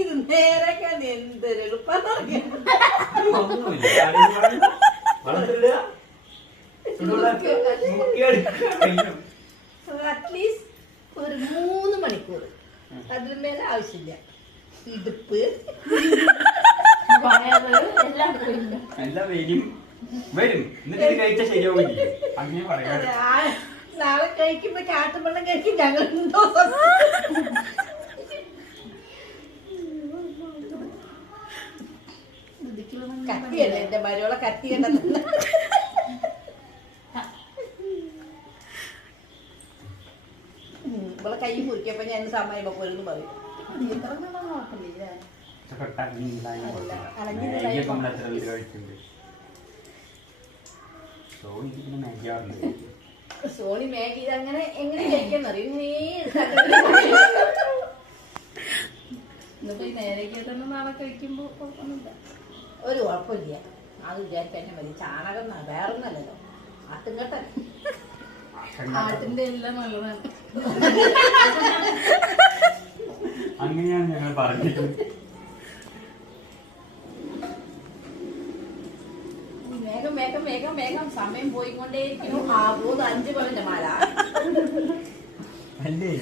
ഇത് നേരൊക്കെ എന്തൊരു അറ്റ്ലീസ്റ്റ് ഒരു 3 മണിക്കൂർ അതിന് മേലെ ആവശ്യമില്ല. ഇടുപ്പ് എല്ലാം വരും വരും എന്നിട്ട് കഴിച്ചാൽ ശരിയാവില്ല. അങ്ങനെ പറയാം. നാളെ കഴിക്കുമ്പോ കാട്ടുവെള്ളം കഴിക്കും ഞങ്ങൾ എന്തോ കത്തിയല്ലേ എന്റെ മരുവളെ കത്തിയല്ല. ഇവളെ കൈ മുറിക്കപ്പോ ഞാൻ സമയം പോലെന്ന് പറയും. സോണി മാഗി അങ്ങനെ എങ്ങനെ കഴിക്കാന്നറിയും. നാളെ കഴിക്കുമ്പോ ഒരു കുഴപ്പമില്ല. അത് വിചാരിക്കാൻ മതി. ചാണകം വേറൊന്നല്ലല്ലോ, ആട്ടുംകട്ട. ആട്ടിന്റെ എല്ലാം നല്ലതാണ്. അങ്ങനെയാണ് ഞങ്ങൾ പറഞ്ഞത്. വേഗം വേഗം വേഗം വേഗം സമയം പോയിക്കൊണ്ടേയിരിക്കുന്നു. 5 പവന്റെ മാല അല്ലേ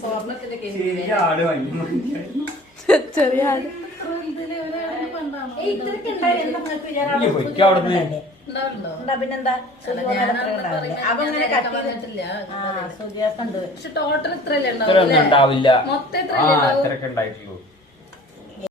സ്വർണത്തിന്റെ ചെറിയ പിന്നെന്താ പക്ഷെ ടോട്ടൽ ഇത്രയല്ലേ ഉണ്ടാവില്ല. മൊത്തം ഇത്രയൊക്കെ ഉണ്ടായിട്ടുള്ളൂ.